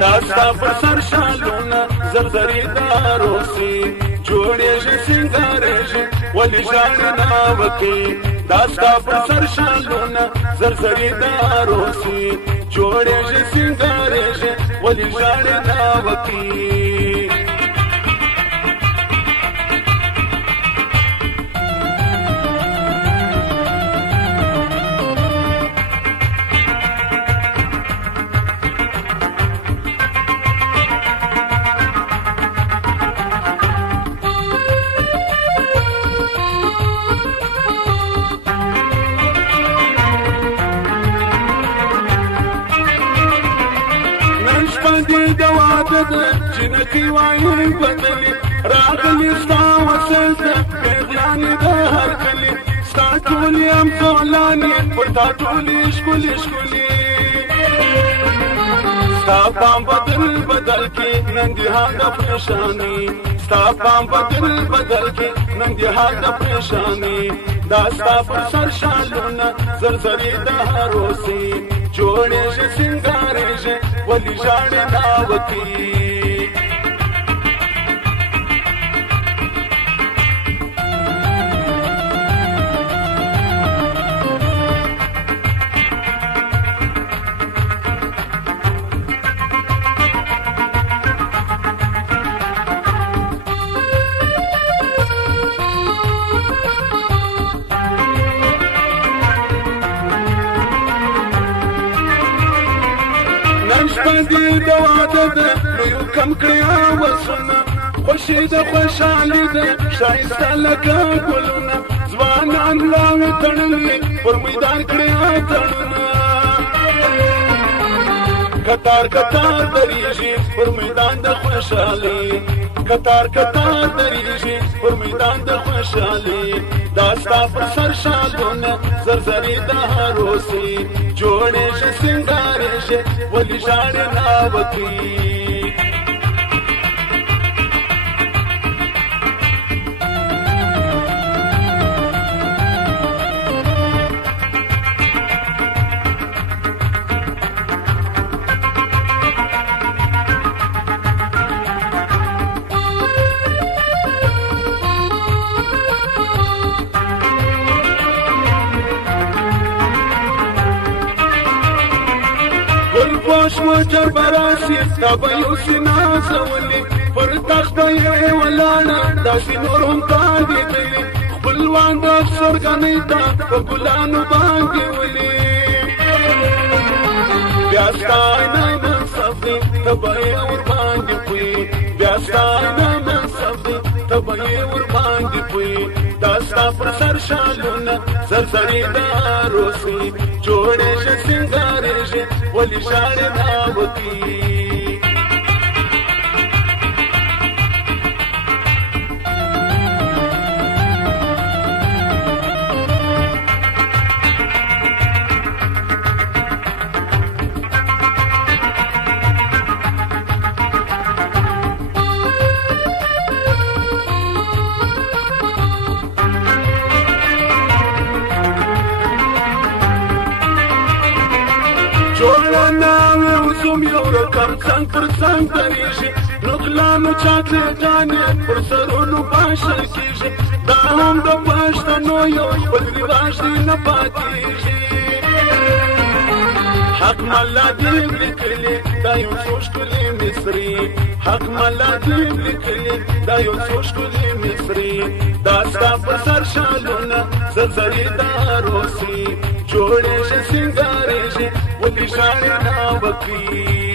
داستا پر سر شالونه زرزری داروسی جوړېږي سنگارېږي ولې ژاړې ناوکې داستا پر سر شالونه زرزری داروسی جوړېږي سنگارېږي ولې ژاړې ناوکې د واده ده جنکۍ وایي بدلې راغلي ستا وصل ته پیغلانې د هر کلي ستا ټولې همزولانې پر تا ټولې ښکلې ښکلې ستا پام بدل بدل کې نن دې حال د پریشاني ستا پام بدل بدل کې نن دې حال د پریشاني دا ستا پر سر شالونه زرزرې د هروسي جوړېږي سنګارېږي ولې ژاړې ناوکې شپدې د واده ده لویو کم کړې هوسونه خوښي ده خوشحالي ده ښایسته لکه ګلونه ځوانان راوې تړلې پر میدان کړې اتڼونه کتار کتار درېږي پر میدان د خوشحالي کتار کتار درېږي پر میدان د خوشحالي دا ستا پر سر شالونه زرزرې د هروسي جوړېږي سنګارېږي ولې ژاړې ناوکې پوش موټر براسي تا به یوسي نازولې پر تخته یې ولاړه داسې نور هم تاندېدلې خپلوان د افسرګنۍ ته په ګلانو باندې ولې بیا ستا عینه منصف دی ته به یې ورباندې پوي بیا ستا عینه منصف دی ته به یې ورباندې پوي دا ستا پر سر شالونه زرزرې د هروسي جوړېږي سنګارېږي ولې ژاړې ناوکې جوړه ناوې وزم یو رقم څنګ پر څنګ درېږي نقلانو چاکلیټانې پر سرونو پاشل کېږي دا هم د پښتنو یو خپل رواج دی نه پاتېږي حق ملا دې لیکلي دا یو څو ښکلې مصري حق ملا دې لیکلي دا یو څو ښکلې مصري دا ستا پر سر شالونه زرزرې د هروسي جوړېږي سنګارېږي ولې ژاړې ناوکې